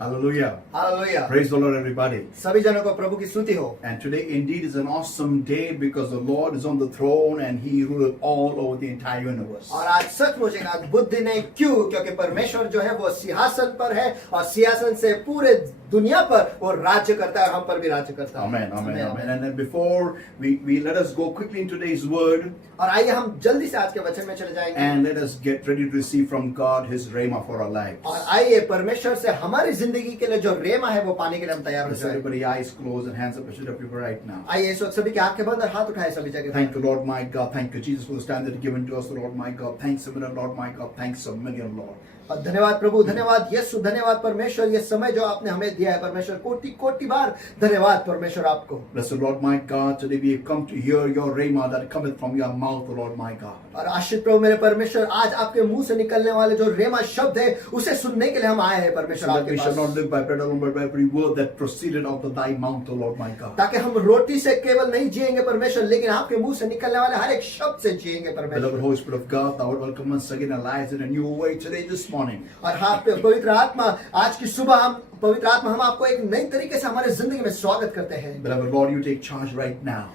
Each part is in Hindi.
Hallelujah. Hallelujah. Praise the Lord, everybody. सभी जनों को प्रभु की स्तुति हो। And today indeed is an awesome day because the Lord is on the throne and He ruled all over the entire universe. और आज सचमुच एक अद्भुत दिन है। क्यों? क्योंकि परमेश्वर जो है वो सिंहासन पर है और सिंहासन से पूरे दुनिया पर वो राज्य करता है और हम पर भी राज्य करता है। Amen, amen, amen. And then before we let us go quickly in today's word. और आइए हम जल्दी से आज के वचन में चले जाएंगे। And let us get ready to receive from God His rhema for our lives. और आइए परमेश्वर से हमारी जिंदगी के लिए जो रेमा है वो पाने के लिए हम तैयार हो Let's जाएं। everybody eyes closed and hands up. Should up people right now. आइए इस वक्त सभी के आंखें बंद और हाथ उठाए सभी जगह। Thank you, Lord my God. Thank you, Jesus, for the stand that you've given to us, Lord my God. Thanks a million, Lord my God. Thanks a million, Lord. और धन्यवाद प्रभु, धन्यवाद यीशु, धन्यवाद परमेश्वर, ये समय जो आपने हमें दिया है परमेश्वर, कोटि कोटि बार धन्यवाद परमेश्वर आपको। Blessed Lord my God, today we have come to hear your rhema that cometh from your mouth, Lord my God. और आशीष प्रभु मेरे परमेश्वर, आज आपके मुंह से निकलने वाले जो रेमा शब्द है उसे सुनने के लिए हम आए हैं परमेश्वर So that आपके we shall not pass, live by bread alone, but by every word that proceeded out of thy mouth, O Lord my God. ताकि हम रोटी से केवल नहीं जिएंगे परमेश्वर, लेकिन आपके मुंह से निकलने वाले हर एक शब्द से जिएंगे Beloved परमेश्वर। Holy Spirit of God, thou art welcome once again in our lives in a new way today, this morning. और हाँ पवित्र आत्मा, आज की सुबह हम पवित्र आत्मा हम आपको एक नई तरीके से हमारे जिंदगी में स्वागत करते हैं। Beloved Lord, you take charge right now.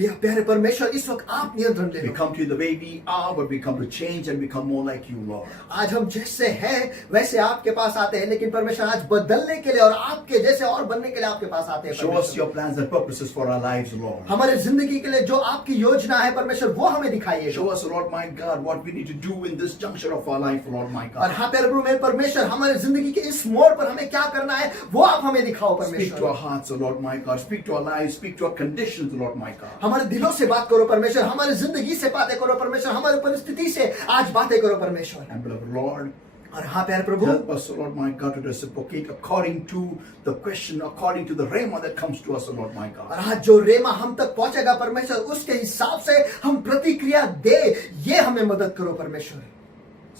प्यारे परमेश्वर, इस वक्त आप नियंत्रण ले We low. come to you the way we are, but we come to change and become more like you, Lord. आज हम जैसे हैं वैसे आपके पास आते हैं, लेकिन परमेश्वर आज बदलने के लिए और आपके जैसे और बनने के लिए आपके पास आते हैं Show us परमेश्वर। your plans and purposes for our lives, Lord. हमारे जिंदगी के लिए जो आपकी योजना है परमेश्वर वो हमें दिखाइए। Show us, Lord my God, what we need to do in this juncture of our life, Lord my और God. हाँ प्यारे प्रभु मेरे परमेश्वर, हमारे जिंदगी के इस मोड़ पर हमें क्या करना है वो आप हमें दिखाओ Speak to our परमेश्वर। hearts, O Lord my God. Speak to our lives. Speak to our conditions, Lord my God. हमारे दिलों से बात करो परमेश्वर, हमारी जिंदगी से बातें करो परमेश्वर, हमारी परिस्थिति से आज बातें करो परमेश्वर। And beloved Lord, और हाँ प्यारे प्रभु, help us, O Lord my God, to reciprocate according to the question, according to the rhema that comes to us, O Lord my और God. आज जो रेमा हम तक पहुंचेगा परमेश्वर उसके हिसाब से हम प्रतिक्रिया दे, ये हमें मदद करो परमेश्वर।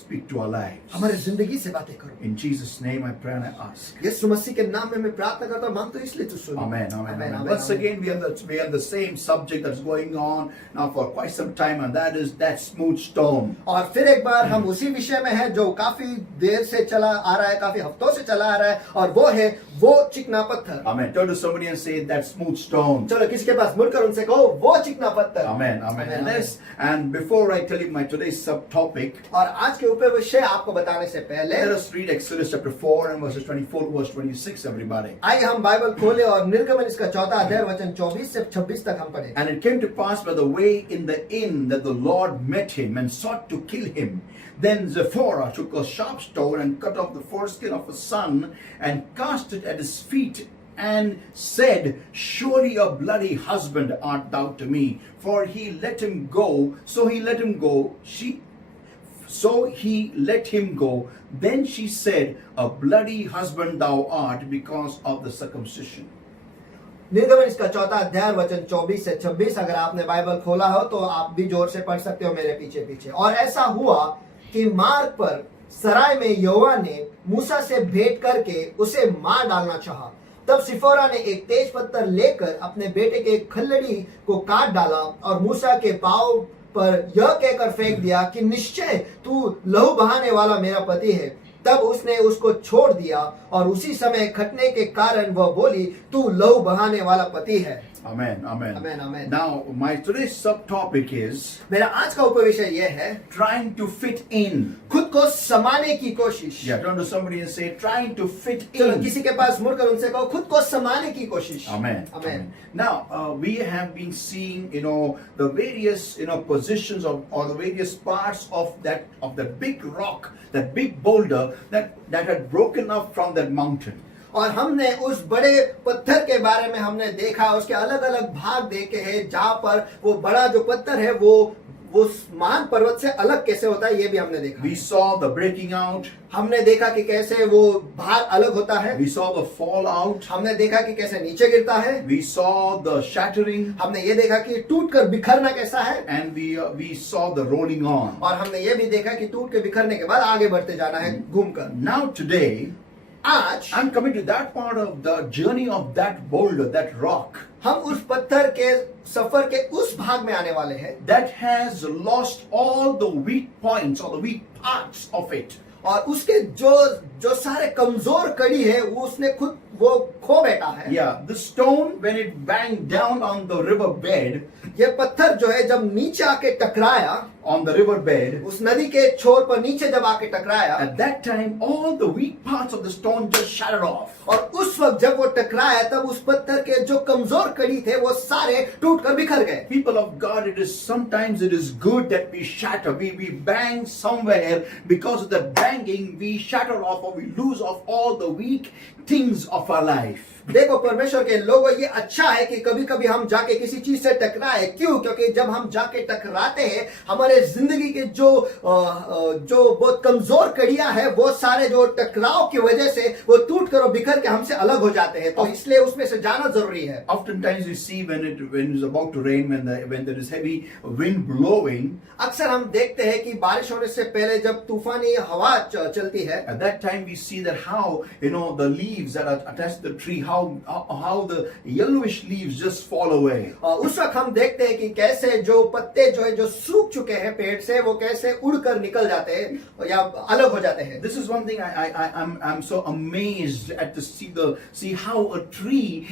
Speak to our lives. हमारे जिंदगी से बातें करो। In Jesus' name I pray and I ask. यीशु मसीह के नाम में मैं प्रार्थना करता हूँ, मांगता हूँ इसलिए तू सुन। Amen, amen, amen. Amen, Once amen. again, we are on the same subject that's going on now for quite some time, and that is that smooth stone. और फिर एक बार हम उसी विषय में हैं जो काफी देर से चला आ रहा है, काफी हफ्तों से चला आ रहा है, और वो है वो चिकना पत्थर। Amen. Turn to somebody and say that smooth stone. चलो किसी के पास मुड़कर उनसे कहो वो चिकना पत्थर। Amen, amen. Amen, And amen. this, and before I tell you my today's subtopic, और आज के ऊपर विषय आपको बताने से पहले let us read Exodus chapter 4 and verses 24 to verse 26, everybody. आइए हम बाइबल खोले और निर्गमन इसका 4 अध्याय वचन 24 से 26 तक हम पढ़े। And it came to pass by the way in the inn that the Lord met him and sought to kill him. Then Zipporah took a sharp stone and cut off the foreskin of a son and cast it at his feet and said, Surely a bloody husband art thou to me. For he let him go. So he let him go. So he let him go. Then she said, A bloody husband thou art because of the circumcision. निर्गमन इसका 4 अध्याय वचन 24 से 26 अगर आपने बाइबल खोला हो तो आप भी जोर से पढ़ सकते हो मेरे पीछे पीछे। और ऐसा हुआ कि मार्ग पर सराय में यहोवा ने मूसा से भेंट करके उसे मार डालना चाहा। तब सिफोरा ने एक तेज पत्थर लेकर अपने बेटे के खल्लड़ी को काट डाला और मूसा के पांव पर यह कहकर फेंक दिया कि निश्चय तू लहू बहाने वाला मेरा पति है। तब उसने उसको छोड़ दिया और उसी समय खटने के कारण वह बोली, तू लहू बहाने वाला पति है। Amen, amen. Amen, amen. Now, my today's subtopic is मेरा आज का उपविषय यह है, trying to fit in. खुद को समाने की कोशिश। Yeah, turn to somebody and say, trying to fit चलो in. किसी के पास मुड़कर उनसे कहो खुद को समाने की कोशिश। Amen. Amen. Now, we have been seeing, the various, positions or the various parts of that big rock, that big boulder that had broken up from that mountain. और हमने उस बड़े पत्थर के बारे में हमने देखा, उसके अलग अलग भाग देखे हैं जहाँ पर वो बड़ा जो पत्थर है वो महान पर्वत से अलग कैसे होता है ये भी हमने देखा। We saw the breaking out. हमने देखा कि कैसे वो भाग अलग होता है। We saw the fallout. हमने देखा कि कैसे नीचे गिरता है। We saw the shattering. हमने ये देखा कि टूटकर बिखरना कैसा है। And we saw the rolling on. और हमने ये भी देखा कि टूट के बिखरने के बाद आगे बढ़ते जाना है घूमकर। Now today, आज I'm coming to that part of the journey of that boulder, that rock, हम उस पत्थर के सफर के उस भाग में आने वाले हैं that has lost all the weak points or the weak parts of it. और उसके जो जो सारे कमजोर कड़ी है वो उसने खुद वो खो बैठा है। Yeah, the stone, when it banged down on the riverbed, ये पत्थर जो है जब नीचे आके टकराया, on the riverbed, उस नदी के छोर पर नीचे जब आके टकराया, at that time, all the weak parts of the stone just shattered off. और उस वक्त जब वो टकराया तब उस पत्थर के जो कमजोर कड़ी थे वो सारे टूटकर बिखर गए। People of God, sometimes it is good that we shatter. We bang somewhere, because of the banging, we shatter off or we lose off all the weak things of our life. देखो परमेश्वर के लोगों, ये अच्छा है कि कभी कभी हम जाके किसी चीज से टकराए। क्यों? क्योंकि जब हम जाके टकराते हैं हमारे जिंदगी के जो बहुत कमजोर कड़ियां है वो सारे जो टकराव की वजह से वो टूट कर और बिखर के हमसे अलग हो जाते हैं। तो इसलिए उसमें से जाना जरूरी है। Oftentimes we see when it's about to rain, when there is heavy wind blowing, अक्सर हम देखते हैं कि बारिश होने से पहले जब तूफानी हवा चलती है, at that time we see that how the leaves that are attached to the tree, how the yellowish leaves just fall away. उस वक्त हम देखते हैं कि कैसे जो पत्ते जो है जो सूख चुके हैं पेड़ से वो कैसे उड़कर निकल जाते हैं या अलग हो जाते हैं। This is one thing I'm so amazed at to see how a tree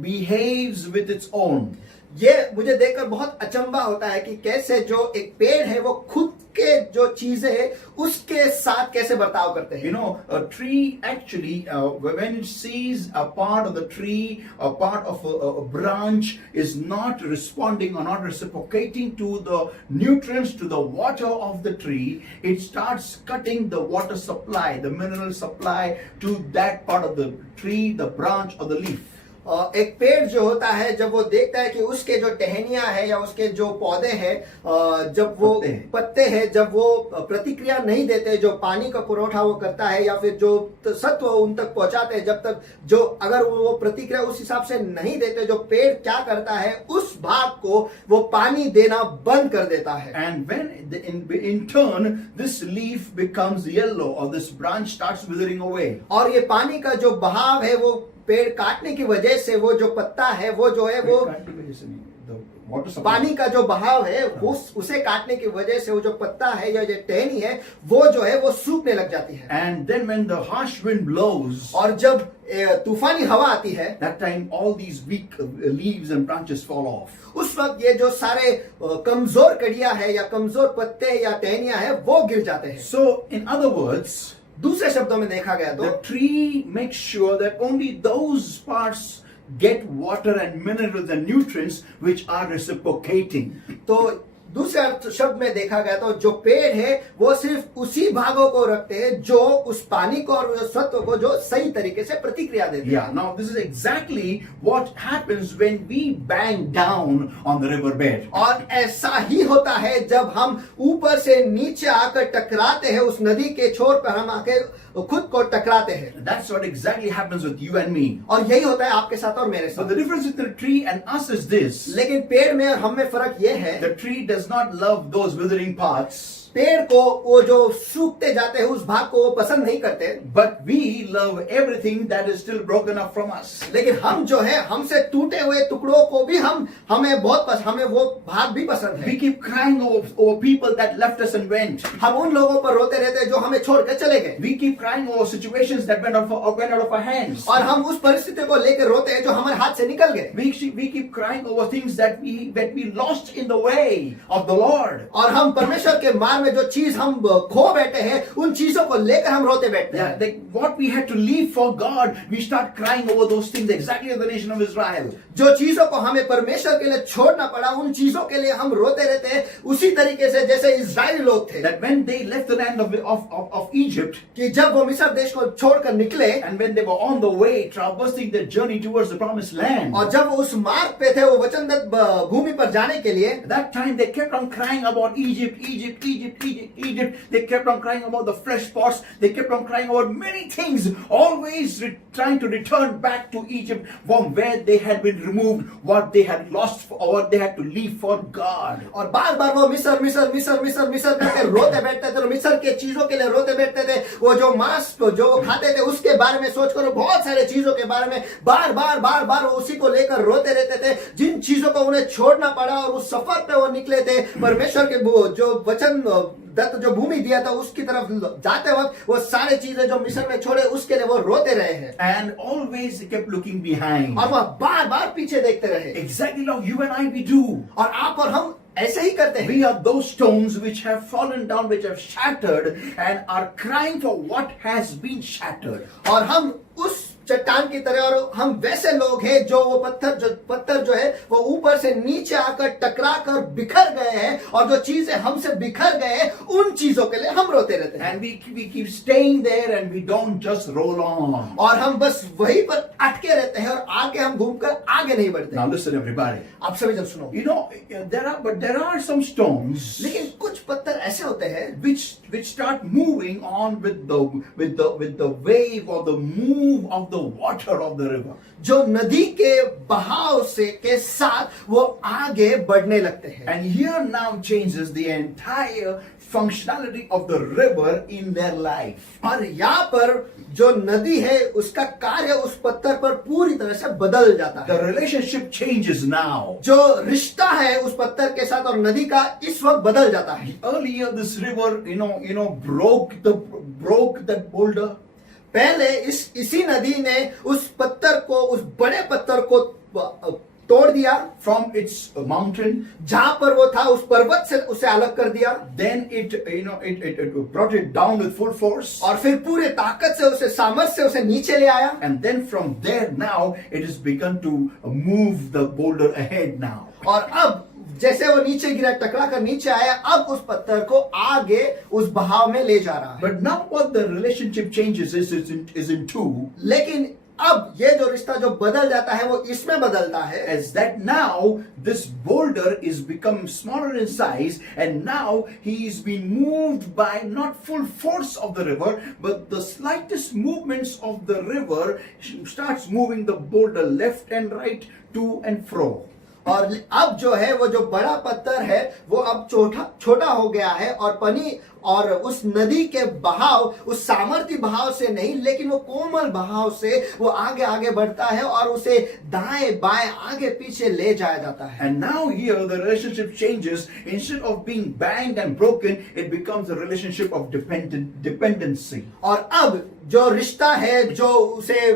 behaves with its own. ये मुझे देखकर बहुत अचंभा होता है कि कैसे जो एक पेड़ है वो खुद के जो चीजें है उसके साथ कैसे बर्ताव करते हैं। A tree actually, when it sees a part of the tree, a part of a branch is not responding or not reciprocating to the nutrients, to the water of the tree, it starts cutting the water supply, the mineral supply to that part of the tree, the branch or the leaf. एक पेड़ जो होता है जब वो देखता है कि उसके जो टहनियां है या उसके जो पौधे हैं, जब वो पत्ते हैं जब वो प्रतिक्रिया नहीं देते, जो पानी का पुरवठा वो करता है या फिर जो सत्व उन तक पहुंचाते हैं, जब तक जो अगर वो प्रतिक्रिया उस हिसाब से नहीं देते, जो पेड़ क्या करता है उस भाग को वो पानी देना बंद कर देता है। And when in turn this leaf becomes yellow or this branch starts withering away. और ये पानी का जो बहाव है वो पेड़ काटने की वजह से वो जो पत्ता है वो जो है वो पानी का जो बहाव है वो उसे काटने की वजह से वो जो पत्ता है या जो टहनी है वो जो है वो सूखने लग जाती है। And then when the harsh wind blows, और जब तूफानी हवा आती है, that time all these weak leaves and branches fall off. उस वक्त ये जो सारे कमजोर कड़ियां है या कमजोर पत्ते या टहनियां है वो गिर जाते हैं। So in other words, दूसरे शब्दों में देखा गया तो the tree makes sure that only those parts get water and minerals and nutrients which are reciprocating. तो दूसरे शब्द में देखा गया तो जो पेड़ है वो सिर्फ उसी भागों को रखते हैं जो उस पानी को और सत्व को जो सही तरीके से प्रतिक्रिया देते हैं। Yeah, now this is exactly what happens when we bang down on the riverbed. और ऐसा ही होता है जब हम ऊपर से नीचे आकर टकराते हैं, उस नदी के छोर पर हम आके खुद को टकराते हैं। That's what exactly happens with you and me. और यही होता है आपके साथ और मेरे So साथ। the difference between the tree and us is this: लेकिन पेड़ में और हम में फर्क ये है, the tree does not love those withering parts, पेड़ को वो जो सूखते जाते हैं उस भाग को वो पसंद नहीं करते, but we love everything that is still broken up from us. लेकिन हम जो है हमसे टूटे हुए टुकड़ों को भी हमें वो भाग भी पसंद है। We keep crying over people that left us and went. हम उन लोगों पर रोते रहते हैं जो हमें छोड़ कर चले गए। We keep crying over situations that went out of our hands. और हम उस परिस्थिति को लेकर रोते हैं जो हमारे हाथ से निकल गए। We keep crying over things that we lost in the way of the Lord. और हम परमेश्वर के मार्ग में जो चीज हम खो बैठे हैं उन चीजों को लेकर हम रोते बैठते हैं। Like what we had to leave for God, we start crying over those things, exactly as the nation of Israel. जो चीजों को हमें परमेश्वर के लिए छोड़ना पड़ा उन चीजों के लिए हम रोते रहते हैं उसी तरीके से जैसे इजरायली लोग थे। That when they left the land of Egypt, कि जब वो मिस्र देश को छोड़कर निकले and when they were on the way traversing their journey towards the promised land, और जब वो उस मार्ग पे थे वो वचनदत्त भूमि पर जाने के लिए, at that time they kept on crying about Egypt. They kept on crying about the flesh pots. They kept on crying about many things, always trying to return back to Egypt from where they had been removed, what they had lost or what they had to leave for God. और बार बार वो मिस्र करके रोते बैठते थे, मिस्र के चीजों के लिए रोते बैठते थे। वो जो मांस को जो वो खाते थे उसके बारे में सोचकर बहुत सारे चीजों के बारे में बार बार वो उसी को लेकर रोते रहते थे, जिन चीजों को उन्हें छोड़ना पड़ा और उस सफर पे वो निकले थे परमेश्वर के जो वचन दत्त जो भूमि दिया था उसकी तरफ जाते वक्त वो सारे चीजें जो मिस्र में छोड़े उसके लिए वो रोते रहे हैं, and always they kept looking behind. और वह बार बार पीछे देखते रहे। Exactly like you and I we do. और आप और हम ऐसे ही करते हैं। We are those stones which have fallen down, which have shattered, and are crying for what has been shattered. और हम उस चट्टान की तरह, और हम वैसे लोग हैं जो वो पत्थर जो है वो ऊपर से नीचे आकर टकरा कर बिखर गए हैं, और जो चीजें हमसे बिखर गए हैं उन चीजों के लिए हम रोते रहते हैं। And we keep staying there and we don't just roll on. और हम बस वहीं पर अटके रहते हैं और आगे हम घूमकर आगे नहीं बढ़ते। Now listen everybody. आप सभी जन सुनो, You know, there are some stones लेकिन कुछ पत्थर ऐसे होते हैं which start moving on with the wave or the move of the water of the river. जो नदी के बहाव से के साथ वो आगे बढ़ने लगते हैं। And here now changes the entire functionality of the river in their life. और यहाँ पर जो नदी है उसका कार्य उस पत्थर पर पूरी तरह से बदल जाता है। The relationship changes now. जो रिश्ता है उस पत्थर के साथ और नदी का इस वक्त बदल जाता है। Earlier this river, broke that boulder. पहले इसी नदी ने उस पत्थर को, उस बड़े पत्थर को तोड़ दिया from its mountain. जहां पर वो था उस पर्वत से उसे अलग कर दिया। Then it brought it down with full force. और फिर पूरे ताकत से उसे, सामर्थ्य से उसे नीचे ले आया। And then from there now it has begun to move the boulder ahead now. और अब जैसे वो नीचे गिरा, टकरा कर नीचे आया, अब उस पत्थर को आगे उस बहाव में ले जा रहा है। But now what the relationship changes is in two. लेकिन अब ये जो रिश्ता जो बदल जाता है वो इसमें बदलता है, As that now this boulder is become smaller in size, and now he is being moved by not full force of the river, but the slightest movements of the river starts moving the boulder left and right, to and fro. और अब जो है वो जो बड़ा पत्थर है वो अब छोटा हो गया है, और पानी और उस नदी के बहाव, उस सामर्थ्य बहाव से नहीं, लेकिन वो कोमल बहाव से वो आगे आगे बढ़ता है और उसे दाएं बाएं आगे पीछे ले जाया जाता है। And now here the relationship changes. Instead of being banged and broken, it becomes a relationship of dependency. और अब जो रिश्ता है जो उसे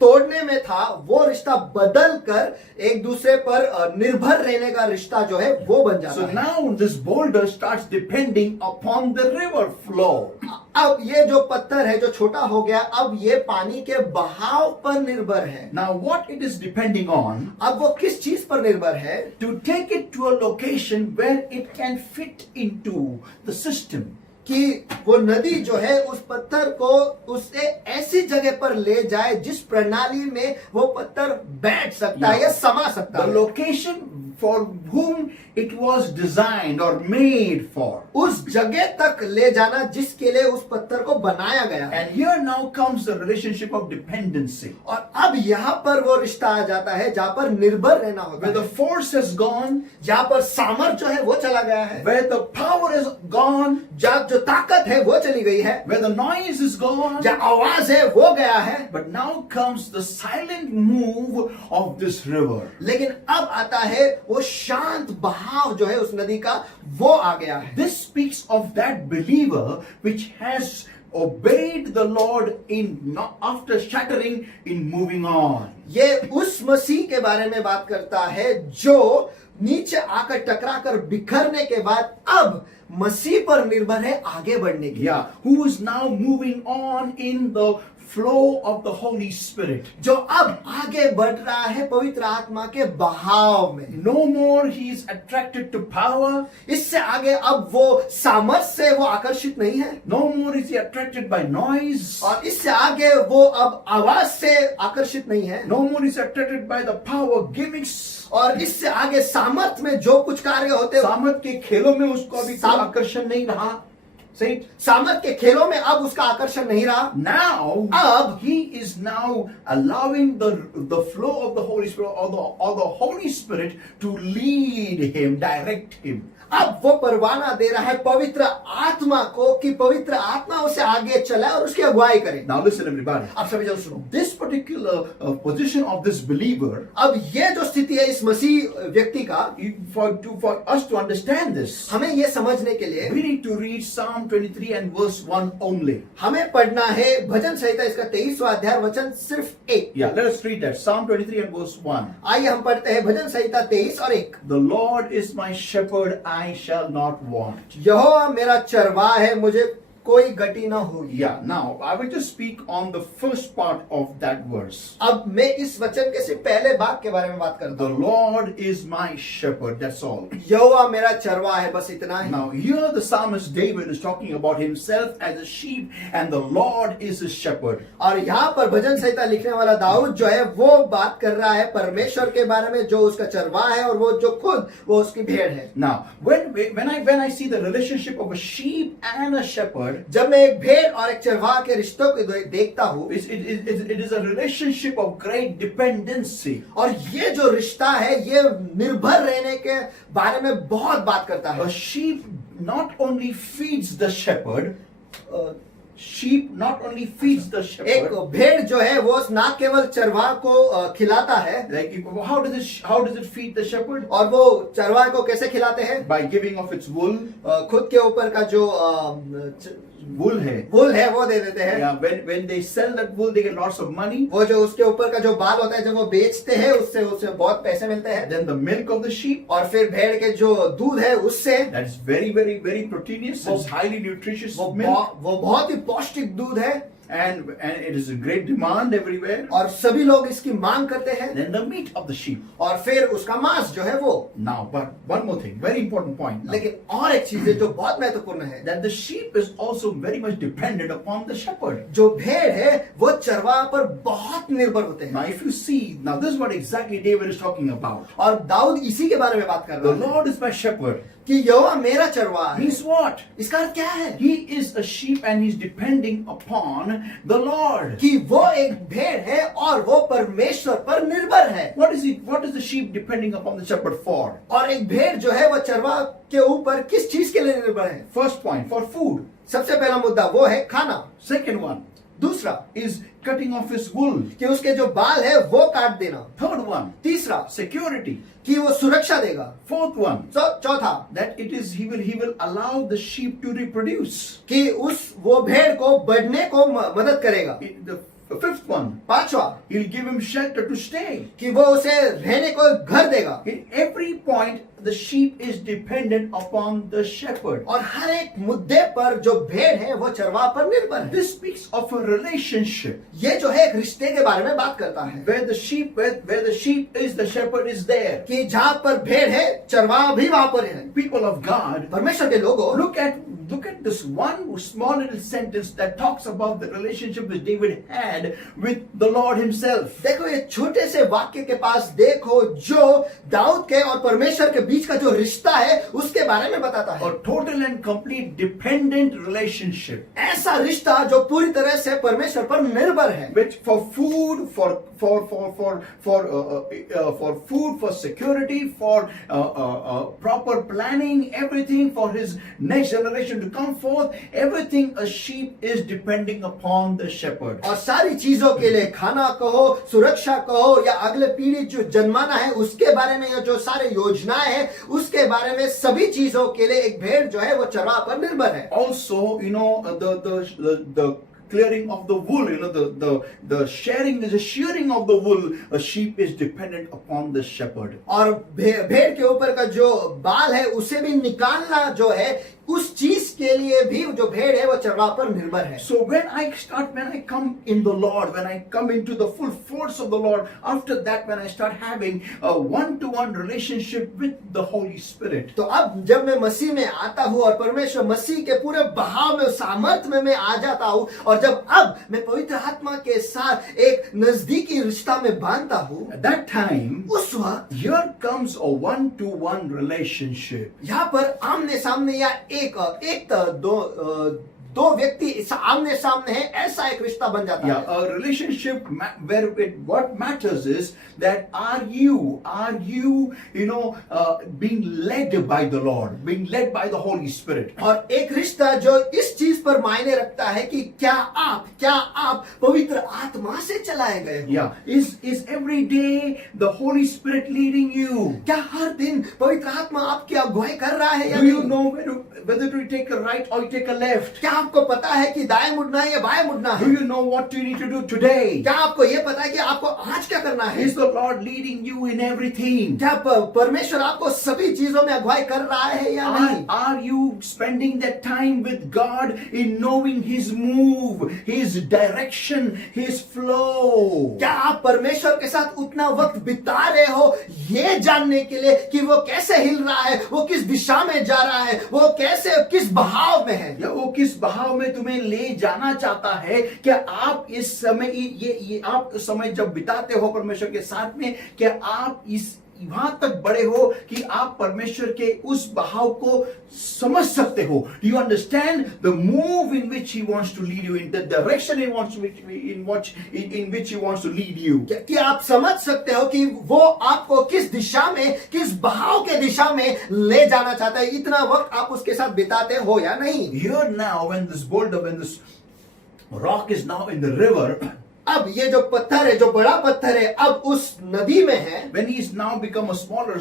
तोड़ने में था वो रिश्ता बदल कर एक दूसरे पर निर्भर रहने का रिश्ता जो है वो बन जाता So है। now this boulder starts depending upon the river flow. अब ये जो पत्थर है जो छोटा हो गया, अब ये पानी के बहाव पर निर्भर है। Now what it is depending on, अब वो किस चीज पर निर्भर है? to take it to a location where it can fit into the system. कि वो नदी जो है उस पत्थर को उसे ऐसी जगह पर ले जाए जिस प्रणाली में वो पत्थर बैठ सकता है या समा सकता The है। location for whom it was designed or made for. उस जगह तक ले जाना जिसके लिए उस पत्थर को बनाया गया है। And here now comes the relationship of dependency. और अब यहाँ पर वो रिश्ता आ जाता है जहाँ पर निर्भर रहना होता Where the है, force has gone, जहाँ पर सामर्थ जो है वो चला गया है, where the power is gone, जहाँ जो ताकत है वो चली गई है, where the noise is gone. जहाँ आवाज है वो गया है। But now comes the silent move of this river. लेकिन अब आता है वो शांत बहाव जो है उस नदी का, वो आ गया है। This speaks of that believer which has obeyed the Lord after shattering in moving on. ये उस मसीह के बारे में बात करता है जो नीचे आकर टकरा कर बिखरने के बाद अब मसीह पर निर्भर है आगे बढ़ने के लिए। Yeah, who is now moving on in the flow of the Holy Spirit. जो अब आगे बढ़ रहा है पवित्र आत्मा के बहाव में। No more he is attracted to power. इससे आगे अब वो सामर्थ से वो आकर्षित नहीं है, No more is he attracted by noise. और इससे आगे वो अब आवाज से आकर्षित नहीं है, No more is attracted by the power gimmicks. और इससे आगे सामर्थ में जो कुछ कार्य होते हैं, सामर्थ के खेलों में उसको अभी कोई आकर्षण नहीं रहा. See, सामर्थ के खेलों में अब उसका आकर्षण नहीं रहा। now अब he is now allowing the flow of the Holy Spirit or the Holy Spirit to lead him, direct him. अब वो परवाना दे रहा है पवित्र आत्मा को कि पवित्र आत्मा उसे आगे चलाए और उसकी अगुवाई करे। Now listen, everybody. आप सभी जन सुनो, This particular position of this believer, अब ये जो स्थिति है इस मसीह व्यक्ति का, for us to understand this, हमें ये समझने के लिए we need to read Psalm 23 and verse 1 only. हमें पढ़ना है भजन संहिता इसका 23वां अध्याय वचन सिर्फ 1। Yeah, let us read that. Psalm 23 and verse 1. आइए हम पढ़ते हैं भजन संहिता 23 और 1। The Lord is my shepherd, I shall not want. यहोवा मेरा चरवाहा है, मुझे कोई गति न होगी। Yeah, now I will just speak on the first part of that verse. अब मैं इस वचन के सिर्फ पहले भाग के बारे में बात करता The हूँ। Lord is my shepherd, that's all. यहोवा मेरा चरवाहा है, बस इतना ही। Now here the psalmist David is talking about himself as a sheep and the Lord is his shepherd. और यहाँ पर भजन संहिता लिखने वाला दाऊद जो है वो बात कर रहा है परमेश्वर के बारे में जो उसका चरवाहा है और वो जो खुद वो उसकी भेड़ है। Now when I see the relationship of a sheep and a shepherd, जब मैं एक भेड़ और एक चरवाहा के रिश्तों को देखता हूँ, it is a relationship of great dependency. और ये जो रिश्ता है ये निर्भर रहने के बारे में बहुत बात करता है। A sheep not only feeds the shepherd, sheep not only feeds the एक shepherd. भेड़ जो है वो ना केवल चरवाहा को खिलाता है, Like how does it feed the shepherd? और वो चरवाहे को कैसे खिलाते हैं? By giving of its wool. खुद के ऊपर का जो Wool है. वूल है वो दे देते हैं। Yeah, when they sell that wool, they get lots of money. वो जो उसके ऊपर का जो बाल होता है जब वो बेचते हैं उससे उससे बहुत पैसे मिलते हैं। Then the milk of the sheep, और फिर भेड़ के जो दूध है उससे that is very proteinous. It's highly nutritious milk, वो बहुत ही पौष्टिक दूध है and it is a great demand everywhere. और सभी लोग इसकी मांग करते हैं। Then the meat of the sheep. और फिर उसका मांस जो है वो। Now, but one more thing, very important point. Now, लेकिन और एक चीज है जो बहुत महत्वपूर्ण है, that the sheep is also very much dependent upon the shepherd. जो भेड़ है वो चरवाहा पर बहुत निर्भर होते Now, हैं। if you see, now this is what exactly David is talking about. और दाऊद इसी के बारे में बात कर The रहा है Lord is my shepherd. कि यहोवा मेरा चरवाहा है। He's what? इसका अर्थ क्या है? He is a sheep and he's depending upon the Lord. कि वो एक भेड़ है और वो परमेश्वर पर निर्भर है। What is the sheep depending upon the shepherd for? और एक भेड़ जो है वो चरवाहा के ऊपर किस चीज के लिए निर्भर है? First point, for food. सबसे पहला मुद्दा वो है खाना। Second one दूसरा is cutting off his wool. कि उसके जो बाल है वो काट देना। Third one, तीसरा security. कि वो सुरक्षा देगा। Fourth one, चौथा that it is he will allow the sheep to reproduce. कि वो भेड़ को बढ़ने को मदद करेगा। The fifth one, पांचवा he'll give him shelter to stay. कि वो उसे रहने को घर देगा। In every point, the sheep is dependent upon the shepherd. और हर एक मुद्दे पर जो भेड़ है वो चरवाहा पर निर्भर है। This speaks of a relationship ये जो है एक रिश्ते के बारे में बात करता है where the sheep is, the shepherd is there. कि जहाँ पर भेड़ है चरवाहा भी वहां पर है। People of God, परमेश्वर के लोगों, look at this one small little sentence that talks about the relationship that David had with the Lord himself. देखो ये छोटे से वाक्य के पास देखो जो दाऊद के और परमेश्वर के बीच का जो रिश्ता है उसके बारे में बताता है। A total and complete dependent relationship. ऐसा रिश्ता जो पूरी तरह से परमेश्वर पर निर्भर है। Which for food, for food, for security, for proper planning, everything for his next generation to come forth, everything a sheep is depending upon the shepherd. और सारी चीजों के लिए खाना कहो, सुरक्षा कहो या अगले पीढ़ी जो जन्माना है उसके बारे में या जो सारे योजनाएं हैं उसके बारे में सभी चीजों के लिए एक भेड़ जो है वो चरवाहा पर निर्भर है। Also, the clearing of the wool, the shearing of the wool, a sheep is dependent upon the shepherd. और भेड़ के ऊपर का जो बाल है उसे भी निकालना जो है उस चीज के लिए भी जो भेड़ है वो चरवाहा पर निर्भर है। So when I come in the Lord, when I come into the full force of the Lord, after that when I start having a one-to-one relationship with the Holy Spirit. तो अब जब मैं मसीह में आता हूँ और परमेश्वर मसीह के पूरे बहाव में सामर्थ्य में मैं आ जाता हूँ और जब अब मैं पवित्र आत्मा के साथ एक नजदीकी रिश्ता में बांधता हूँ, At that time, उस वक्त here comes a one-to-one relationship. यहाँ पर आमने सामने या दो व्यक्ति आमने सामने है, ऐसा एक रिश्ता बन जाता Yeah, है। a relationship where what matters is that are you being led by the Lord, being led by the Holy Spirit. और एक रिश्ता जो इस चीज पर मायने रखता है कि क्या आप पवित्र आत्मा से चलाए गए हो? Yeah, is every day the Holy Spirit leading you? क्या हर दिन पवित्र आत्मा आपकी अगुवाई कर रहा है या Do you नहीं? know whether to take a right or you take a left? क्या आपको पता है कि दाएं मुड़ना है या बाएं मुड़ना Do है? you know what you need to do today? क्या आपको ये पता है कि आपको आज क्या करना है? Is the Lord leading you in everything? क्या परमेश्वर आपको सभी चीजों में अगुवाई कर रहा है या नहीं? Are you spending that time with God in knowing His move, His direction, His flow? क्या आप परमेश्वर के साथ उतना वक्त बिता रहे हो ये जानने के लिए कि वो कैसे हिल रहा है, वो किस दिशा में जा रहा है, वो कैसे किस बहाव में है? या वो किस बहाव में तुम्हें ले जाना चाहता है? क्या आप इस समय ये आप उस समय जब बिताते हो परमेश्वर के साथ में, क्या आप इस वहां तक बड़े हो कि आप परमेश्वर के उस बहाव को समझ सकते हो? Do you understand the move in which He wants to lead you, in the direction He wants to in which He wants to lead you? कि आप समझ सकते हो कि वो आपको किस दिशा में, किस बहाव के दिशा में ले जाना चाहता है? इतना वक्त आप उसके साथ बिताते हो या नहीं? Here now, when this rock is now in the river, अब ये जो पत्थर है, जो बड़ा पत्थर है, अब उस नदी में है। when he is now become a smaller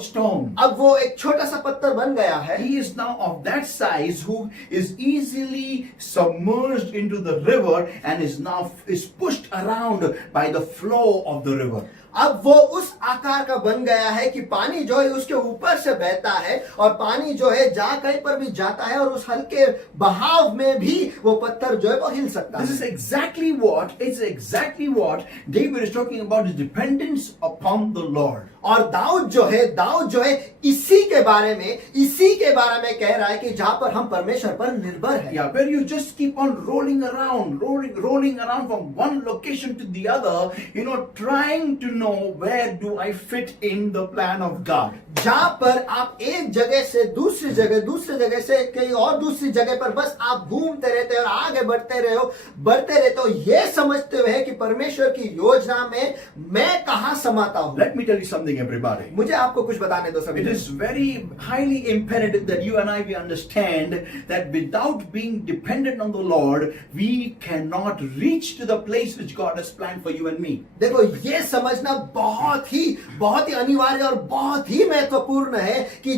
stone, अब वो एक छोटा सा पत्थर बन गया है। he is now of that size who is easily submerged into the river and is pushed around by the flow of the river. अब वो उस आकार का बन गया है कि पानी जो है उसके ऊपर से बहता है और पानी जो है जहां कहीं पर भी जाता है और उस हल्के बहाव में भी वो पत्थर जो है वो हिल सकता This है। is exactly what David is talking about, his dependence upon the Lord. और दाऊद जो है इसी के बारे में कह रहा है कि जहां पर हम परमेश्वर पर निर्भर हैं। Yeah, where you just keep on rolling around from one location to the other, trying to know where do I fit in the plan of God. जहां पर आप एक जगह से दूसरी जगह से कहीं और दूसरी जगह पर बस आप घूमते रहते और आगे बढ़ते रहते हो ये समझते हुए कि परमेश्वर की योजना में मैं कहां समाता हूं। Let me tell you something, everybody. मुझे आपको कुछ बताने दो सभी। It is very highly imperative that you and I we understand that without being dependent on the Lord, we cannot reach to the place which God has planned for you and me. देखो ये समझना बहुत ही अनिवार्य और बहुत ही महत्वपूर्ण है कि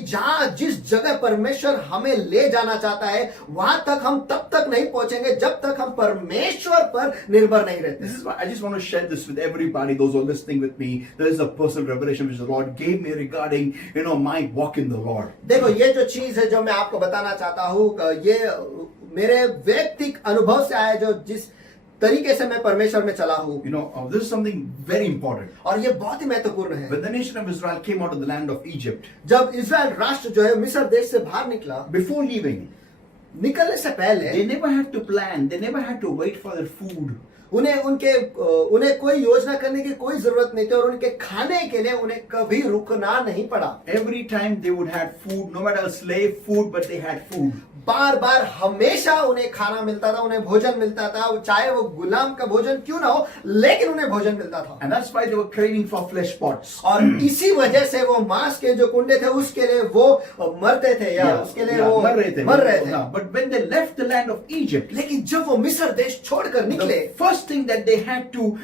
जिस जगह परमेश्वर हमें ले जाना चाहता है वहां तक हम तब तक नहीं पहुंचेंगे जब तक हम परमेश्वर पर निर्भर नहीं रहते। This is why I just want to share this with everybody, those who are listening with me. There is a personal revelation which the Lord gave me regarding, my walk in the Lord. देखो ये जो चीज है जो मैं आपको बताना चाहता हूँ ये मेरे व्यक्तिगत अनुभव से आया, जो जिस तरीके से मैं परमेश्वर में चला हूँ। This is something very important. और ये बहुत ही महत्वपूर्ण है। When the nation of Israel came out of the land of Egypt, जब इस्राएल राष्ट्र जो है मिस्र देश से बाहर निकला, before leaving, निकलने से पहले they never had to plan, they never had to wait for their food. उन्हें कोई योजना करने की कोई जरूरत नहीं थी और उनके खाने के लिए उन्हें कभी रुकना नहीं पड़ा। Every time they would have food, no matter slave food, but they had food. बार बार हमेशा उन्हें खाना मिलता था, उन्हें भोजन मिलता था, चाहे वो गुलाम का भोजन क्यों ना हो, लेकिन उन्हें भोजन मिलता था। And that's why they were craving for flesh pots. और इसी वजह से वो मांस के जो कुंडे थे उसके लिए वो मरते थे या उसके लिए वो मर रहे थे। But when they left the land of Egypt, लेकिन जब वो मिस्र देश छोड़कर निकले, the first thing that they had to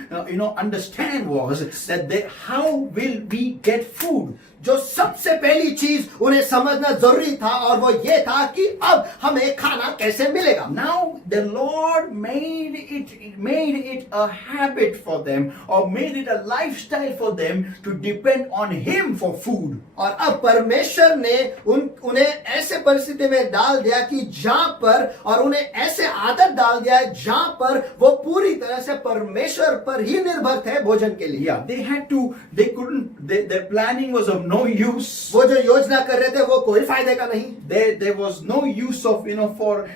understand was that how will we get food? जो सबसे पहली चीज उन्हें समझना जरूरी था और वो ये था कि अब हमें खाना कैसे मिलेगा। Now the Lord made it a habit for them, or made it a lifestyle for them to depend on Him for food. और अब परमेश्वर ने उन्हें ऐसे परिस्थिति में डाल दिया कि जहां पर, और उन्हें ऐसे आदत डाल दिया जहां पर वो पूरी तरह से परमेश्वर पर ही निर्भर थे भोजन के लिए। Yeah, their planning was of no use. वो जो योजना कर रहे थे वो कोई फायदे का नहीं। There was no use of, for,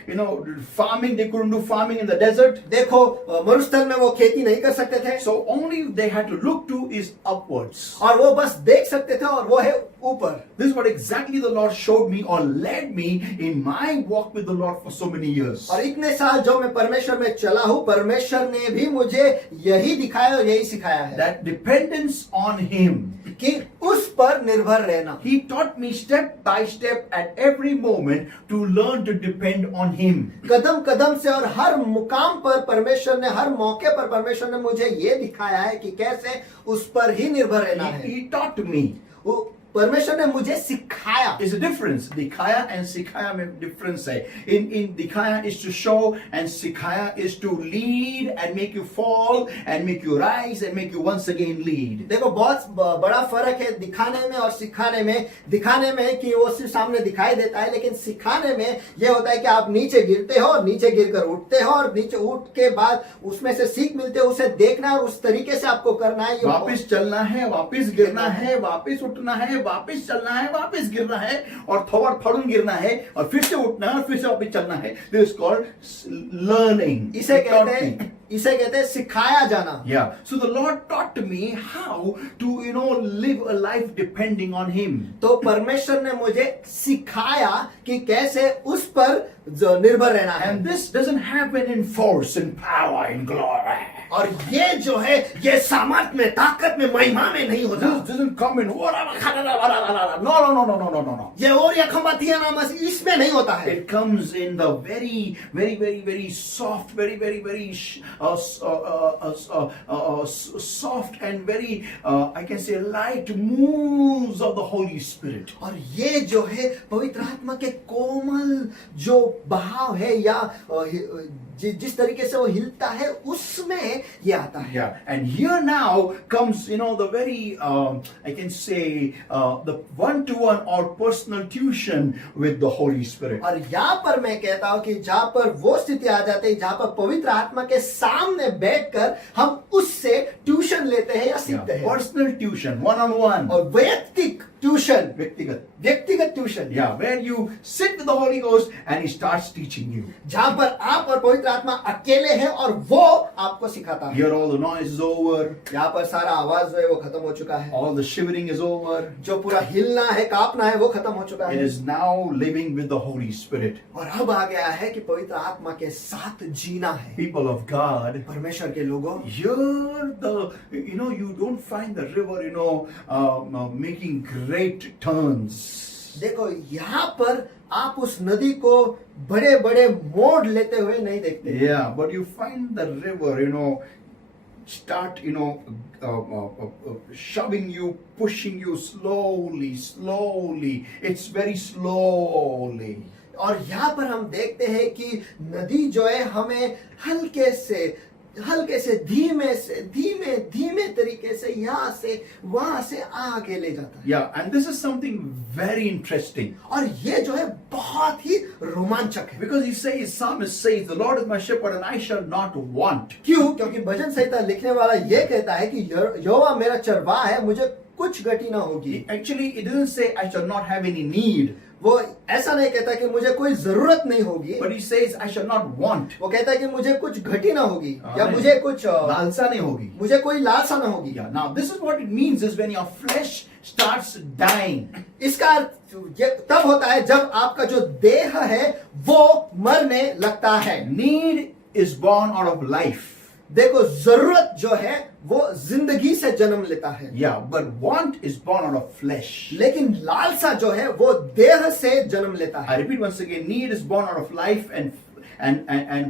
farming. They couldn't do farming in the desert. देखो मरुस्थल में वो खेती नहीं कर सकते थे, So only they had to look to is upwards. और वो बस देख सकते थे, और वो है ऊपर। This is what exactly the Lord showed me or led me in my walk with the Lord for so many years. और इतने साल जो मैं परमेश्वर में चला हूँ, परमेश्वर ने भी मुझे यही दिखाया और यही सिखाया है That dependence on Him. कि उस पर निर्भर रहना। He taught me step by step at every moment to learn to depend on Him. कदम कदम से और हर मुकाम पर परमेश्वर ने, हर मौके पर परमेश्वर ने मुझे ये दिखाया है कि कैसे उस पर ही निर्भर रहना है। He taught me. वो परमेश्वर ने मुझे सिखाया। There's a difference. Dikhaya and sikhaya में difference है. In dikhaya is to show and sikhaya is to lead and make you fall and make you rise and make you once again lead. देखो बहुत बड़ा फर्क है दिखाने में और सिखाने में। दिखाने में कि वो सिर्फ सामने दिखाई देता है, लेकिन सिखाने में ये होता है कि आप नीचे गिरते हो, नीचे गिरकर उठते हो, और नीचे उठ के बाद उसमें से सीख मिलते है, उसे देखना है और उस तरीके से आपको करना है। ये वापस चलना है, वापस गिरना है, वापस उठना है, वापस चलना है, वापस गिरना है, और थोड़ा फड़ून गिरना है, और फिर से उठना है, और फिर से वापस चलना है। This is called learning. इसे कहते हैं सिखाया जाना। Yeah. So the Lord taught me how to live a life depending on Him. तो परमेश्वर ने मुझे सिखाया कि कैसे उस पर जो निर्भर रहना है। And this doesn't happen in force, in power, in glory. और ये जो है ये सामर्थ्य में, ताकत में, महिमा में नहीं होता। This doesn't come in. No. ये और या खम्बातिया नाम इसमें नहीं होता है। It comes in the very, very, very, very soft, very, very, very soft and very, I can say, light moves of the Holy Spirit. और ये जो है पवित्र आत्मा के कोमल जो बहाव है, या जिस तरीके से वो हिलता है, उसमें ये आता है। Yeah, and here now comes, the very, I can say, the one-to-one or personal tuition with the Holy Spirit. और यहाँ पर मैं कहता हूँ कि जहाँ पर वो स्थिति आ जाती है जहाँ पर पवित्र आत्मा के सामने बैठकर हम उससे ट्यूशन लेते हैं या सीखते हैं। Personal tuition, one-on-one. और वैयक्तिक ट्यूशन, व्यक्तिगत tuition, Yeah, where you sit with the Holy Ghost and He starts teaching you. जहाँ पर आप और पवित्र आत्मा अकेले हैं और वो आपको सिखाता है। Here all the noise is over. यहाँ पर सारा आवाज जो है वो खत्म हो चुका है। All the shivering is over. जो पूरा हिलना है, कांपना है, वो खत्म हो चुका It है। is now living with the Holy Spirit. और अब आ गया है कि पवित्र आत्मा के साथ जीना है। People of God, परमेश्वर के लोगों, here you don't find the river, making great turns. देखो यहाँ पर आप उस नदी को बड़े बड़े मोड़ लेते हुए नहीं देखते। Yeah, but you find the river, start, shoving you, pushing you slowly. It's very slowly. और यहाँ पर हम देखते हैं कि नदी जो है हमें हल्के से धीमे तरीके से यहाँ से वहां से आगे ले जाता है। Yeah, and this is something very interesting. और ये जो है बहुत ही रोमांचक है। Because psalmist says, the Lord is my shepherd and I shall not want. क्यों? क्योंकि भजन संहिता लिखने वाला ये कहता है कि यहोवा मेरा चरवाहा है, मुझे कुछ घटी ना होगी। Actually, it doesn't say I shall not have any need. वो ऐसा नहीं कहता कि मुझे कोई जरूरत नहीं होगी, But he says I shall not want. वो कहता है कि मुझे कुछ घटी ना होगी, या Amen. मुझे कुछ लालसा नहीं होगी. मुझे कोई लालसा ना होगी। Yeah. Now this is what it means is when your flesh starts dying. इसका अर्थ ये तब होता है जब आपका जो देह है वो मरने लगता है। Need is born out of life. देखो जरूरत जो है वो जिंदगी से जन्म लेता है। Yeah, but want is born out of flesh. लेकिन लालसा जो है वो देह से जन्म लेता I है। repeat once again, need is born out of life and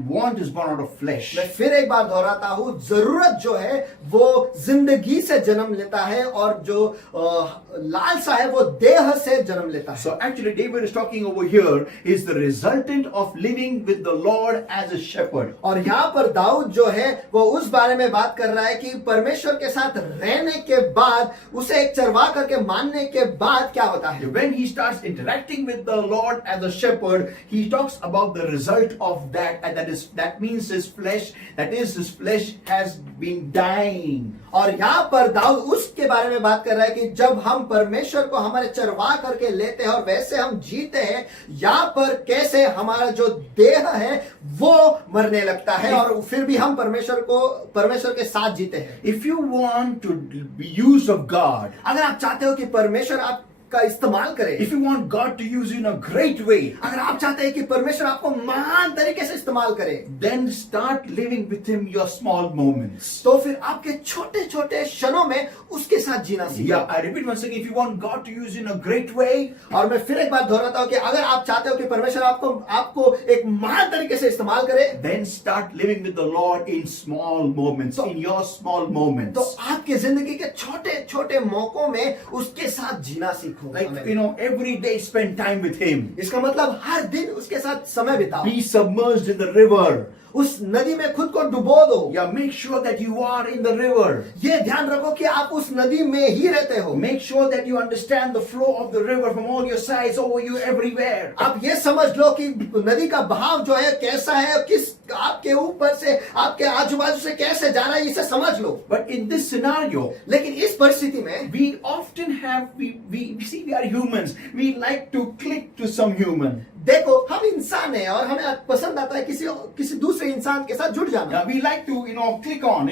want is born out of flesh. मैं फिर एक बार दोहराता हूँ, जरूरत जो है वो जिंदगी से जन्म लेता है और जो लालसा है वो देह से जन्म लेता है। So actually David is talking over here is the resultant of living with the Lord as a shepherd. और यहाँ पर दाऊद जो है वो उस बारे में बात कर रहा है कि परमेश्वर के साथ रहने के बाद, उसे एक चरवाहा करके मानने के बाद क्या होता है। When he starts interacting with the Lord as a shepherd, he talks about the result of that, and that means his flesh, that is his flesh has been dying. और यहाँ पर दाऊद उसके बारे में बात कर रहा है कि जब हम परमेश्वर को हमारे चरवा करके लेते हैं और वैसे हम जीते हैं, यहाँ पर कैसे हमारा जो देह है वो मरने लगता है और फिर भी हम परमेश्वर के साथ जीते हैं। If you want to be used of God, अगर आप चाहते हो कि परमेश्वर आपका इस्तेमाल करे, if you want God to use you in a great way, अगर आप चाहते हैं कि परमेश्वर आपको महान तरीके से इस्तेमाल करे, then start living with him your small moments. तो फिर आपके छोटे छोटे क्षणों में उसके साथ जीना सीखो। Yeah, I repeat once again, if you want God to use you in a great way, और मैं फिर एक बार दोहराता हूं कि अगर आप चाहते हो कि परमेश्वर आपको एक महान तरीके से इस्तेमाल करे, then start living with the Lord in small moments, in your small moments. तो आपके जिंदगी के छोटे छोटे मौकों में उसके साथ जीना सीखो। Like, every day spend time with him. इसका मतलब हर दिन उसके साथ समय बिताओ। Be submerged in the river. उस नदी में खुद को डुबो दो। Yeah, make sure that you are in the river. ये ध्यान रखो कि आप उस नदी में ही रहते हो। Make sure that you understand the flow of the river from all your sides, over you, everywhere. आप ये समझ लो कि नदी का बहाव जो है कैसा है, किस आपके ऊपर से आपके आजू बाजू से कैसे जा रहा है, इसे समझ लो। But in this scenario, लेकिन इस परिस्थिति में we often have, we see, we are humans. We like to click to some human. देखो, हम इंसान हैं और हमें पसंद आता है किसी दूसरे इंसान के साथ जुड़ जाना। Yeah, we like to, click on,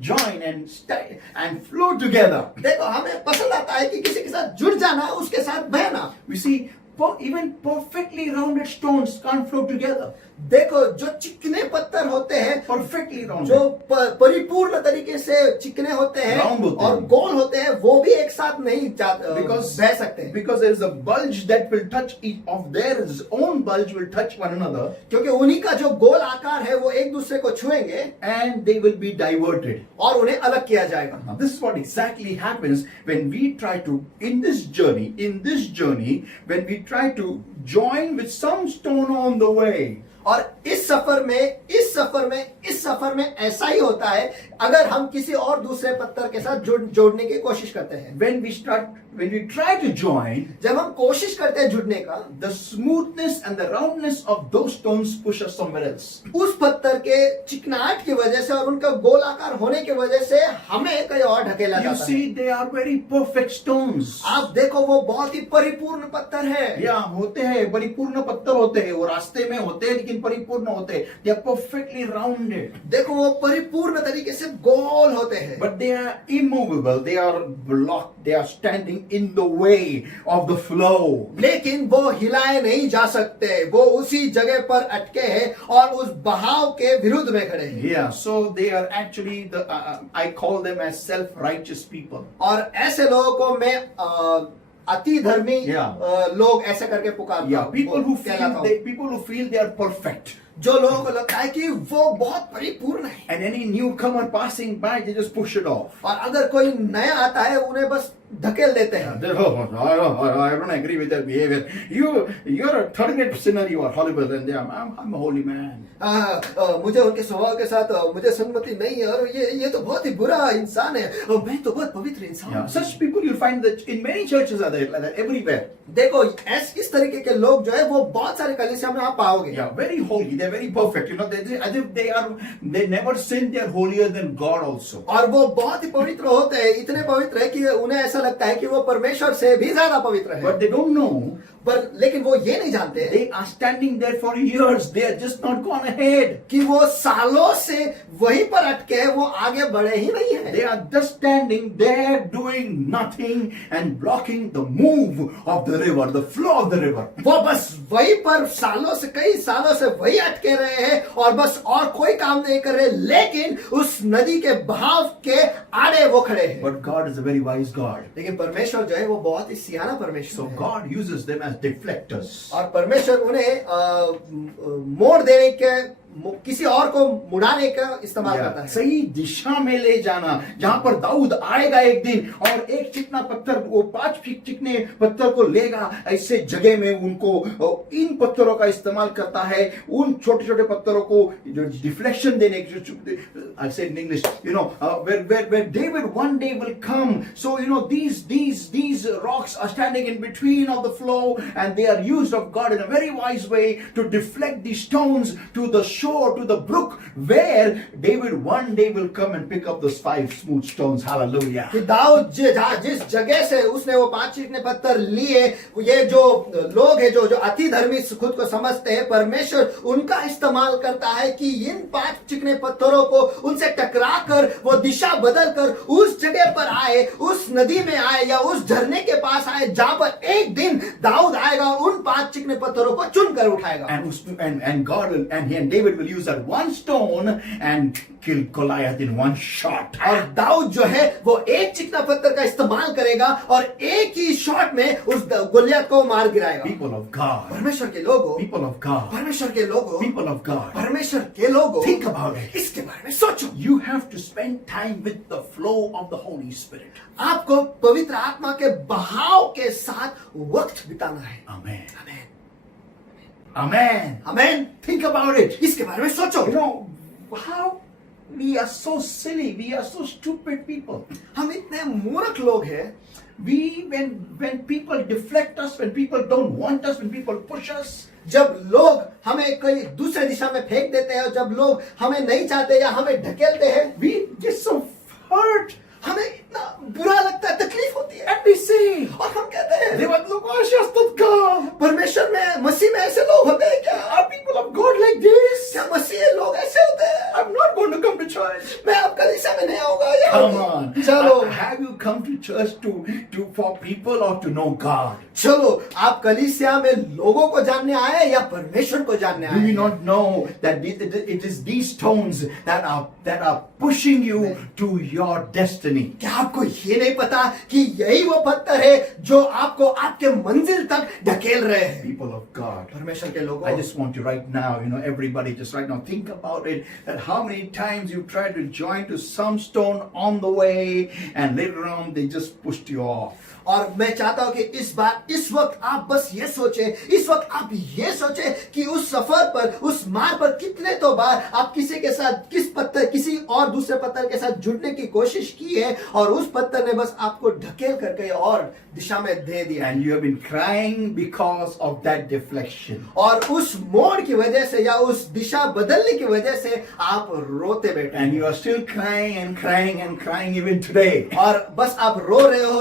join and flow together. देखो, हमें पसंद आता है कि किसी के साथ जुड़ जाना, उसके साथ बहना। We see, even perfectly rounded stones can't flow together. देखो, जो चिकने पत्थर होते हैं, Perfectly rounded. जो परिपूर्ण तरीके से चिकने होते हैं Round होते और हैं। गोल होते हैं, वो भी एक साथ नहीं बह सकते हैं। Because there is a bulge that will touch each of their own bulge will touch one another, क्योंकि उन्हीं का जो गोल आकार है वो एक दूसरे को छुएंगे and they will be diverted. और उन्हें अलग किया जाएगा। Now, this is what exactly happens when we try to, in this journey, when we try to join with some stone on the way. और इस सफर में ऐसा ही होता है अगर हम किसी और दूसरे पत्थर के साथ जोड़ने की कोशिश करते हैं। When we try to join, जब हम कोशिश करते हैं जुड़ने का, the smoothness and the roundness of those stones push us somewhere else. उस पत्थर के चिकनाहट की वजह से और उनका गोलाकार होने की वजह से हमें कहीं और ढकेला You जाता है। see, they are very perfect stones. आप देखो, वो बहुत ही परिपूर्ण पत्थर है। या होते हैं, परिपूर्ण पत्थर होते हैं, वो रास्ते में होते हैं लेकिन परिपूर्ण होते हैं। They are perfectly rounded. देखो, वो परिपूर्ण तरीके से गोल होते हैं। But they are immovable. They are blocked. They are standing in the way of the flow. लेकिन वो हिलाए नहीं जा सकते, वो उसी जगह पर अटके हैं और उस बहाव के विरुद्ध में खड़े हैं। Yeah, so they are actually I call them as self-righteous people. और ऐसे लोगों को मैं अति धर्मी लोग ऐसे करके पुकारता Yeah, हूं। people who कहलाता feel they are perfect. जो लोगों को लगता है कि वो बहुत परिपूर्ण है And any newcomer passing by, they just push it off. और अगर कोई नया आता है उन्हें बस धकेल देते हैं। I don't agree with their behavior. You're a third-rate sinner. You are horrible, and I'm a holy man. मुझे उनके स्वभाव के साथ मुझे संगति नहीं है और ये तो बहुत ही बुरा इंसान है और मैं तो बहुत पवित्र इंसान हूं। Such people you'll find that in many churches are there, like that everywhere. देखो, इस तरीके के लोग जो है वो बहुत सारे कलीसिया में आप पाओगे। Yeah, very holy. They're very perfect. As if they never sin. They're holier than God also. और वो बहुत ही पवित्र होते हैं, इतने पवित्र है कि उन्हें ऐसा लगता है कि वो परमेश्वर से भी ज्यादा पवित्र है। But they don't know. लेकिन वो ये नहीं जानते They are standing there for years. They are just not gone ahead. कि वो सालों से वहीं पर अटके हैं, वो आगे बढ़े ही नहीं है। They are just standing there doing nothing and blocking the move of the river, the flow of the river. वो बस वहीं पर कई सालों से वही अटके रहे हैं और बस और कोई काम नहीं कर रहे, लेकिन उस नदी के बहाव के आड़े वो खड़े हैं। But God is a very wise God. लेकिन परमेश्वर जो है वो बहुत ही सियाना परमेश्वर So है। God uses them as deflectors. और परमेश्वर उन्हें मोड़ किसी और को मुड़ाने का इस्तेमाल करता है। सही दिशा में ले जाना, जहां पर दाऊद आएगा एक दिन और एक चिकना पत्थर वो 5 चिकने पत्थर को लेगा, ऐसे जगह में उनको इन पत्थरों का इस्तेमाल करता है, उन छोटे छोटे पत्थरों को जो डिफ्लेक्शन देने की, I said in English, where David one day will come. So these rocks are standing in between of the flow, and they are used of God in a very wise way to deflect these stones to the shore, to the brook, where David one day will come and pick up those 5 smooth stones. Hallelujah. कि दाऊद जिस जगह से उसने वो 5 चिकने पत्थर लिए, ये जो लोग हैं जो अति धर्मी खुद को समझते हैं, परमेश्वर उनका इस्तेमाल करता है कि इन 5 चिकने पत्थरों को उनसे टकरा कर वो दिशा बदल कर उस जगह पर आए, उस नदी में आए या उस झरने के पास आए, जहां पर एक दिन दाऊद आएगा, उन 5 चिकने पत्थरों को चुनकर उठाएगा। And David will use that one stone and kill Goliath in one shot. और दाऊद जो है वो एक चिकना पत्थर का इस्तेमाल करेगा और एक ही शॉट में उस गोलियत को मार गिराएगा। People of God, परमेश्वर के लोगों, people of God, परमेश्वर के लोगों, people of God, परमेश्वर के लोगों, think about it. इसके बारे में सोचो। You have to spend time with the flow of the Holy Spirit. आपको पवित्र आत्मा के बहाव के साथ वक्त बिताना है। Amen. Amen, Amen. Amen. Think about it. इसके बारे में सोचो। You know how we are so silly, we are so stupid people. हम इतने मूर्ख लोग हैं। When people deflect us, when people don't want us, when people push us, जब लोग हमें कोई दूसरे दिशा में फेंक देते हैं, जब लोग हमें नहीं चाहते या हमें ढकेलते हैं, we get so hurt. हमें इतना बुरा लगता है, तकलीफ होती है। And we say, और हम कहते हैं, देवदूतों को आशीष का, परमेश्वर में, मसीह में ऐसे लोग होते हैं क्या? are people of God like this? क्या मसीह लोग ऐसे होते हैं? I'm not going to come to church. मैं आपका दिशा में नहीं आऊंगा। Come on. चलो, Have you come to church for people or to know God? चलो, आप कलीसिया में लोगों को जानने आए या परमेश्वर को जानने Do you आए? not know that it is these stones that are pushing you to your destiny? क्या आपको ये नहीं पता कि यही वो पत्थर है जो आपको आपके मंजिल तक ढकेल रहे हैं? People of God, परमेश्वर के लोगों, I just want you right now, everybody just right now think about it, that how many times you tried to join to some stone on the way and later on they just pushed you off. और मैं चाहता हूं कि इस वक्त आप बस ये सोचे, इस वक्त आप ये सोचे कि उस सफर पर, उस मार्ग पर कितने तो बार आप किसी और दूसरे पत्थर के साथ जुड़ने की कोशिश की है और उस पत्थर ने बस आपको ढकेल कर कहीं और दिशा में दे दिया। And you have been crying because of that deflection. और उस मोड़ की वजह से या उस दिशा बदलने की वजह से आप रोते बैठे। And you are still crying and crying and crying even today. और बस आप रो रहे हो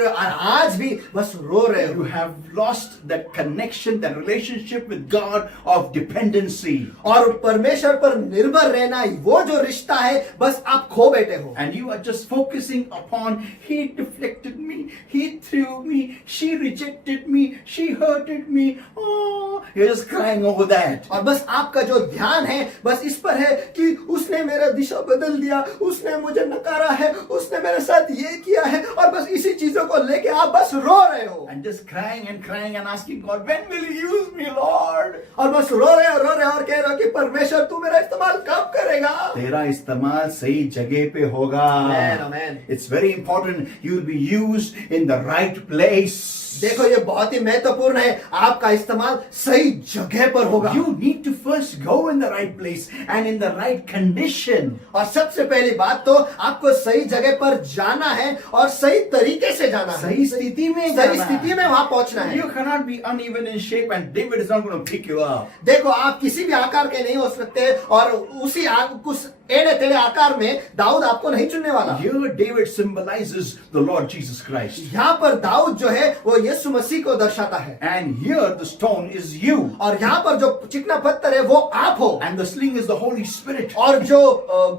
और आज भी बस रो रहे हो। You have lost that connection, that relationship with God of dependency. और परमेश्वर पर निर्भर रहना, वो जो रिश्ता है, बस आप खो बैठे हो। And you are just focusing upon, he deflected me, he threw me, she rejected me, she hurted me. Oh, you're just crying over that. और बस आपका जो ध्यान है बस इस पर है कि उसने मेरा दिशा बदल दिया, उसने मुझे नकारा है, उसने मेरे साथ ये किया है, और बस इसी चीजों को लेके आप बस रो रहे हो। And just crying and asking God, when will you use me, Lord? और बस रो रहे हो और कह रहे हो कि परमेश्वर तू मेरा इस्तेमाल कब करेगा? तेरा इस्तेमाल सही जगह पे होगा। Amen, amen. It's very important you will be used in the right place. देखो ये बहुत ही महत्वपूर्ण है, आपका इस्तेमाल सही जगह पर होगा। You need to first go in the right place and in the right condition. और सबसे पहली बात तो आपको सही जगह पर जाना है और सही तरीके से जाना है, सही स्थिति में सही जाना है। स्थिति में वहां पहुंचना है। You cannot be uneven in shape and David is not going to pick you up. देखो आप किसी भी आकार के नहीं हो सकते और उसी कुछ एड़े टेढ़े आकार में दाऊद आपको नहीं चुनने वाला। Here David symbolizes the Lord Jesus Christ. यहाँ पर दाऊद जो है वो यीशु मसीह को दर्शाता है। And here the stone is you. और यहाँ पर जो चिकना पत्थर है वो आप हो। And the sling is the Holy Spirit. और जो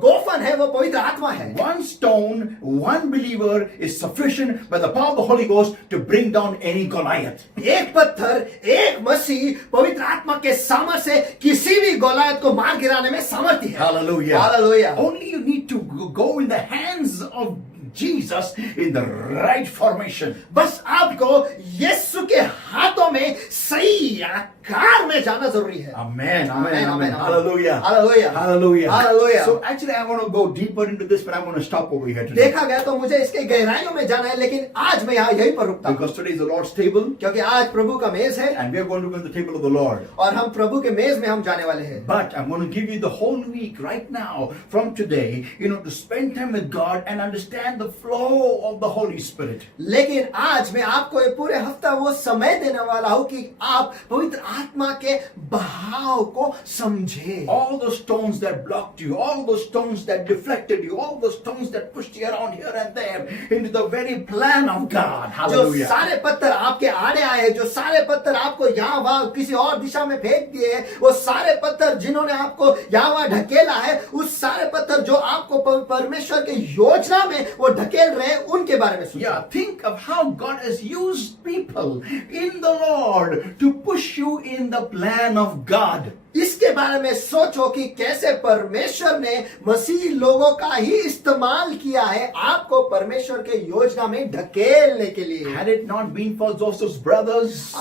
गोफन है वो पवित्र आत्मा है। One stone, one believer is sufficient by the power of the Holy Ghost to bring down any Goliath. एक पत्थर, एक मसीह पवित्र आत्मा के सामर्थ्य से किसी भी गोलायत को मार गिराने में सामर्थ्य है। Hallelujah. Hallelujah. Only you need to go in the hands of Jesus in the right formation. बस आपको यीशु के हाथों में सही आकार में जाना जरूरी है. Amen, amen, Amen, amen. amen. Hallelujah. Hallelujah. Hallelujah. Hallelujah. So actually I want to go deeper into this, but I'm going to stop over here today. देखा गया तो मुझे इसके गहराइयों में जाना है, लेकिन आज मैं यहाँ यहीं पर रुकता हूँ, Because today is the Lord's table, क्योंकि आज प्रभु का मेज है and we are going to go to the table of the Lord. और हम प्रभु के मेज में हम जाने वाले हैं. But I'm going to give you the whole week right now from today, to spend time with God and understand the flow of the Holy Spirit. लेकिन आज मैं आपको ये पूरे हफ्ता वो समय देने वाला हूँ कि आप पवित्र आत्मा के बहाव को समझे. All those stones that blocked you, all those stones that deflected you, all those stones that pushed you around here and there into the very plan of God. जो Hallelujah. सारे पत्थर आपके आड़े आए, जो सारे पत्थर आपको यहाँ वहां किसी और दिशा में फेंक दिए, वो सारे पत्थर जिन्होंने आपको यहाँ वहां ढकेला है, उस सारे पत्थर जो आपको परमेश्वर के योजना में वो ढकेल रहे हैं, उनके बारे में सोचो. Yeah, think of how God has used people in the Lord to push you in the plan of God. इसके बारे में सोचो कि कैसे परमेश्वर ने मसीह लोगों का ही इस्तेमाल किया है आपको परमेश्वर के योजना में ढकेलने के लिए. Had it not been for Joseph's brothers,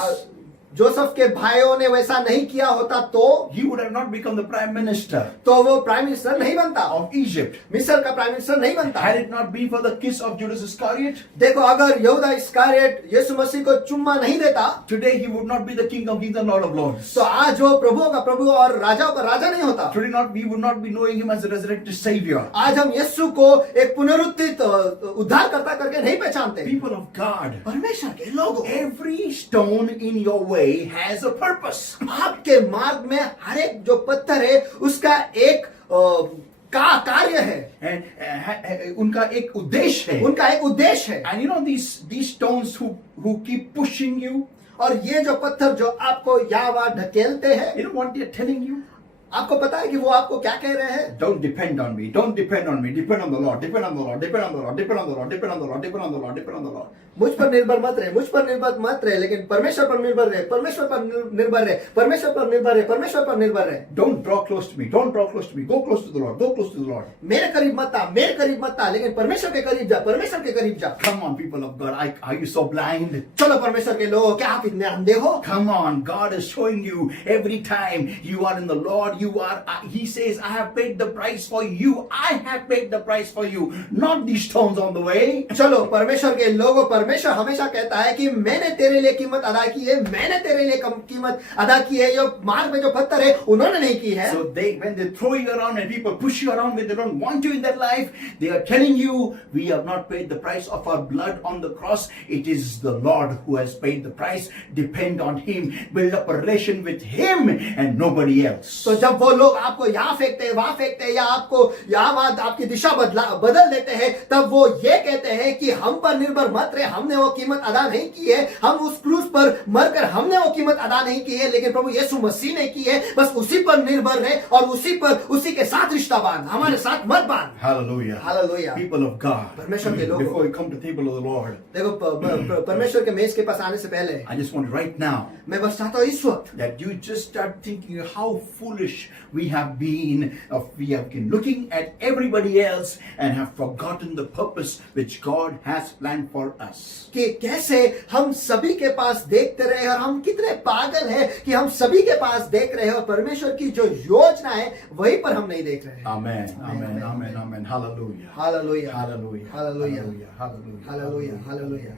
Joseph के भाइयों ने वैसा नहीं किया होता तो he would have not become the prime minister वो प्राइम मिनिस्टर नहीं बनता, of Egypt. मिस्र का प्राइम मिनिस्टर नहीं बनता. Had it not been for the kiss of Judas Iscariot, देखो, अगर यहूदा इस्करियोत यीशु मसीह को चुम्मा नहीं देता today he would not be the King of Kings and Lord of Lords. तो आज वो प्रभुओं का प्रभु और राजाओं का राजा नहीं होता. Today we would not be knowing him as a resurrected Savior. आज हम यीशु को एक पुनरुत्थित उद्धारकर्ता करके नहीं पहचानते. People of God, परमेश्वर के लोगों, every stone in your way has a purpose. आपके मार्ग में हर एक जो पत्थर है उसका एक कार्य है, And उनका एक उद्देश्य है. उनका एक उद्देश्य है. And these stones who keep pushing you, और ये जो पत्थर जो आपको यहाँ वहां ढकेलते हैं, you know what they're telling you? आपको पता है कि वो आपको क्या कह रहे हैं? Don't depend on me. Don't depend on me. Depend on the Lord. Depend on the Lord. Depend on the Lord. Depend on the Lord. Depend on the Lord. Depend on the Lord. Depend on the Lord. मुझ पर निर्भर मत रहे, मुझ पर निर्भर मत रहे, लेकिन परमेश्वर पर निर्भर रहे, परमेश्वर पर निर्भर रहे, परमेश्वर पर निर्भर रहे, परमेश्वर पर निर्भर रहे. Don't draw close to me. Don't draw close to me. Go close to the Lord. Go close to the Lord. मेरे करीब मत आ, मेरे करीब मत आ, लेकिन परमेश्वर के करीब जा, परमेश्वर के करीब जा. Come on, people of God. Are you so blind? चलो परमेश्वर के लोग, क्या आप इतने अंधे हो? Come on. God is showing you every time you are in the Lord. He says, I have paid the price for you. I have paid the price for you. Not these stones on the way. चलो परमेश्वर के लोगों, परमेश्वर हमेशा कहता है कि मैंने तेरे लिए कीमत अदा की है, मैंने तेरे लिए कीमत अदा की है. ये मार्ग में जो पत्थर है उन्होंने नहीं की है. So when they throw you around and people push you around when they don't want you in their life, they are telling you, we have not paid the price of our blood on the cross. It is the Lord who has paid the price. Depend on Him. Build up a relation with Him and nobody else. तो जब वो लोग आपको यहाँ फेंकते हैं, वहां फेंकते हैं, या आपको यहाँ वहां आपकी दिशा बदल देते हैं, तब वो ये कहते हैं कि हम पर निर्भर मत रहे, हमने वो कीमत अदा नहीं की है, हम उस क्रूस पर मरकर हमने वो कीमत अदा नहीं की है, लेकिन प्रभु यीशु मसीह ने की है. बस उसी पर निर्भर रहे और उसी के साथ रिश्ता बांध, हमारे साथ मत बांध. Hallelujah. Hallelujah. People of God. परमेश्वर के लोग, Before we come to the table of the Lord, देखो परमेश्वर के मेज के पास आने से पहले I just want right now मैं बस चाहता हूँ इस वक्त that you just start thinking how foolish we have been. We have been looking at everybody else and have forgotten the purpose which God has planned for us. कि कैसे हम सभी के पास देखते रहे और हम कितने पागल हैं कि हम सभी के पास देख रहे हैं और परमेश्वर की जो योजना है वहीं पर हम नहीं देख रहे. Amen. Amen. Amen. Amen. Hallelujah. Hallelujah. Hallelujah. Hallelujah. Hallelujah. Hallelujah. Hallelujah. Hallelujah.